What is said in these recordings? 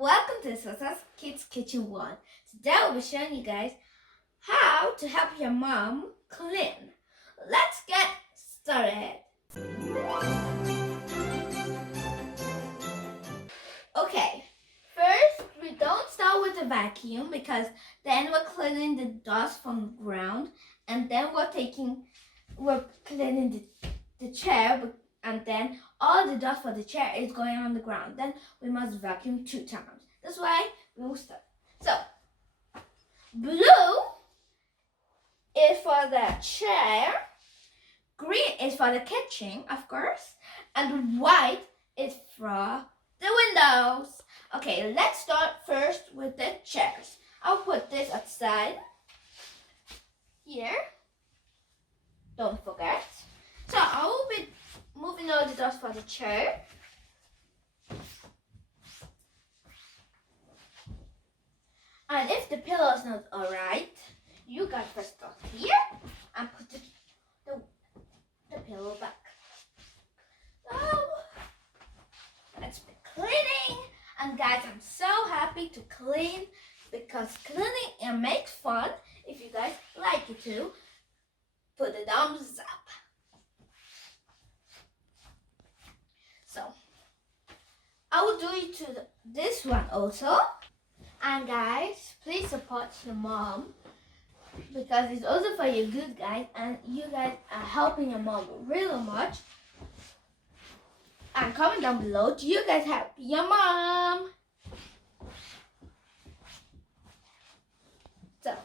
welcome to Esosa's Kids Kitchen 1. Today I'll be showing you guys how to help your mom clean. Let's get started. Okay, first we don't start with the vacuum because then we're cleaning the dust from the ground, and then we're cleaning the chair, and then all the dust for the chair is going on the ground. Then we must vacuum 2 times. That's why we will start. So, blue is for the chair, green is for the kitchen, of course, and white is for the windows. Okay, let's start first with the chairs. I'll put this outside here. Don't forget. So I will be moving all the dust for the chair. And if the pillow is not alright, you guys first start here and put the pillow back. So let's be cleaning. And guys, I'm so happy to clean because cleaning it makes fun. If you guys like it too, put the thumbs up. So I will do it to this one also. And guys, please support your mom because it's also for your good, guys, and you guys are helping your mom really much. And comment down below, do you guys help your mom? So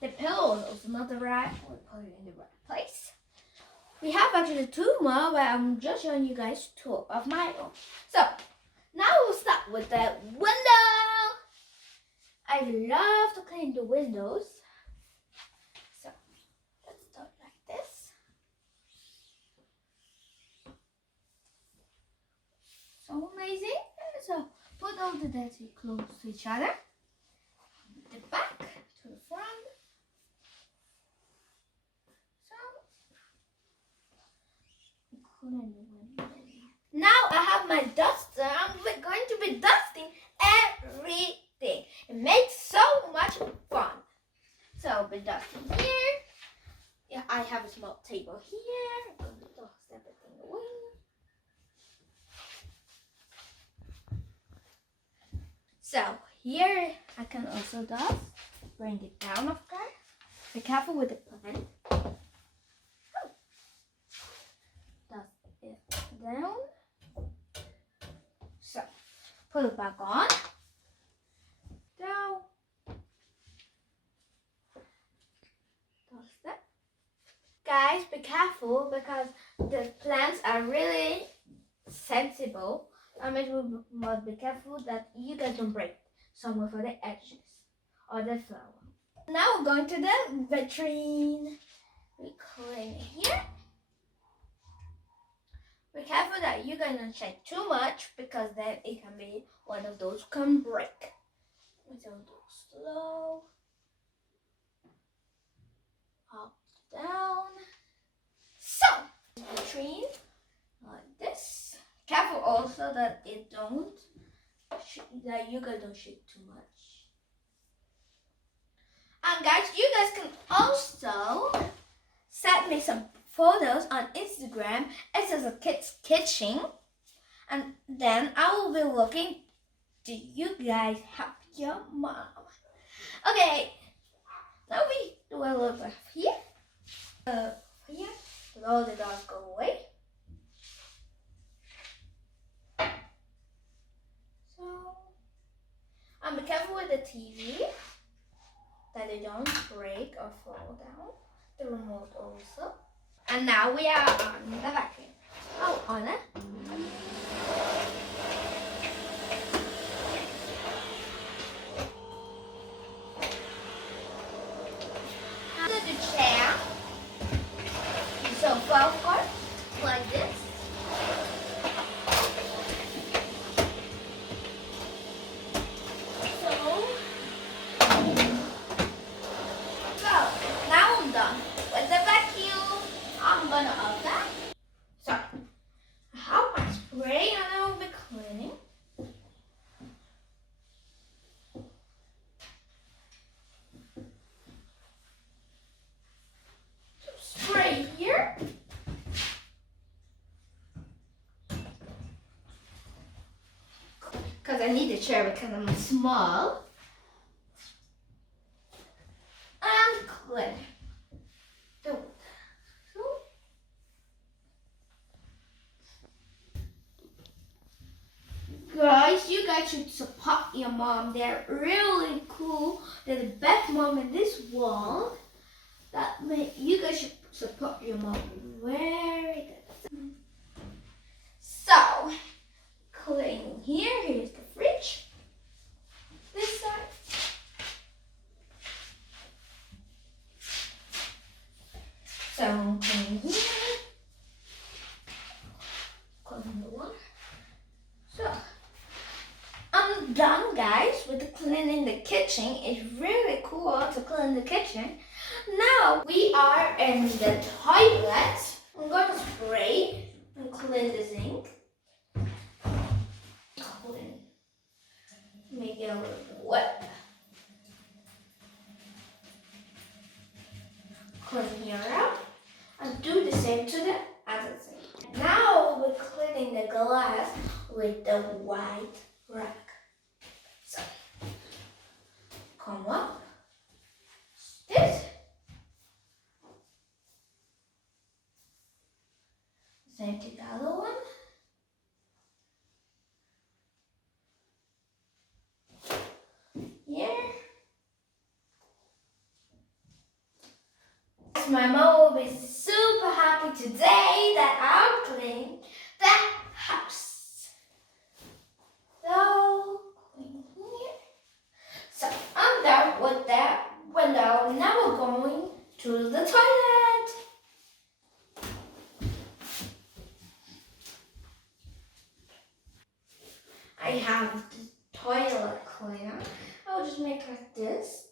the pillow is also not the right. We'll put it in the right place. We have actually 2 more, but I'm just showing you guys 2 of my own. So now we'll start with the window. I love to clean the windows. So let's start like this. So amazing. So put all the dirty clothes to each other. The back to the front. Now I have my duster and we're going to be dusting everything. It makes so much fun. So I'll be dusting here. Yeah, I have a small table here. I'm going to dust everything away. So here I can also dust. Bring it down, of course. Be careful with the plant. Down. So put it back on. Down. Dust it. Guys, be careful because the plants are really sensible. I mean, we must be careful that you guys don't break somewhere for the edges or the flower. Now we're going to the vitrine. We clean it here. Be careful that you guys don't shake too much because then it can be one of those can break. So do slow. Up, down. So, vitrine like this. Careful also that it don't, that you guys don't shake too much. And guys, you guys can also send me some photos on Instagram. Esosa Kids Kitchen, and then I will be looking. Do you guys help your mom? Okay, now we do a little bit here. Here, let all the dust go away. So, and be careful with the TV that they don't break or fall down. The remote also. And now we are on the vacuum. Oh, on it. Under the chair. So far, of course, like this. So now I'm done with the vacuum. I'm gonna off that. So how much spray because I need a chair because I'm small. And clean. Guys, you guys should support your mom. They're really cool. They're the best mom in this world. You guys should support your mom. Very good. So, cleaning here. Here's the fridge. This side. So, cleaning here. Cleaning the water. So, I'm done, guys, with cleaning the kitchen. It's really cool to clean the kitchen. Now we are in the toilet. I'm going to spray and clean the sink. Make it a little bit wet. Clean here out. And do the same to the other sink. Now we're cleaning the glass with the white rag. So, come up. This. Same to the other one. Here. My mom will be super happy today that I'll clean the house. So, clean here. So, I'm done with that window. Now we're going to the toilet. I have the toilet cleaner. I'll just make like this.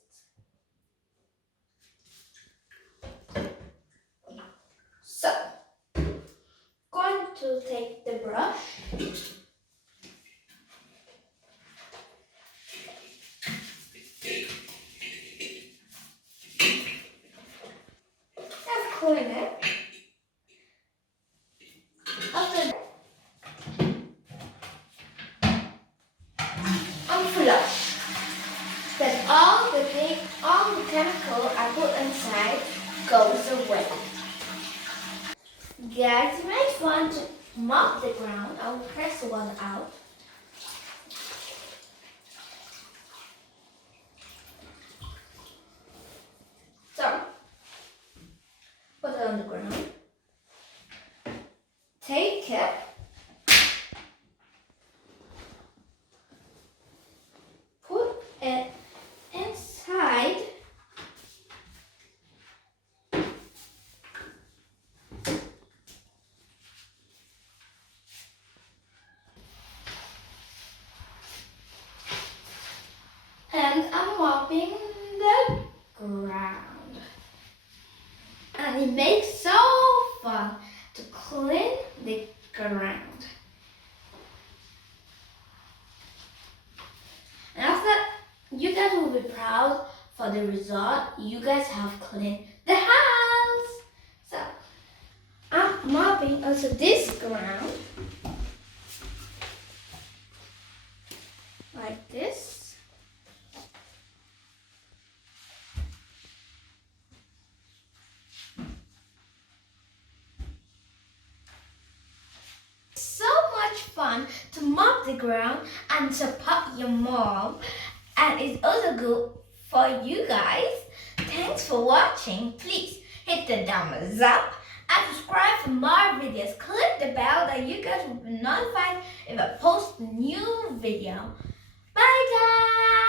So, going to take the brush. Let's clean it. After that, I'm flush. That all the chemical I put inside goes away. Guys, you might want to mop the ground. I will press one out. So, put it on the ground. Take it. Put it inside. And I'm mopping the ground. And it makes so fun to clean the ground. And after you guys will be proud for the result. You guys have cleaned the house. So I'm mopping also this ground. Like this. Fun to mop the ground and support your mom, and it's also good for you guys. Thanks for watching. Please hit the thumbs up and subscribe for more videos. Click the bell that you guys will be notified if I post a new video. Bye guys.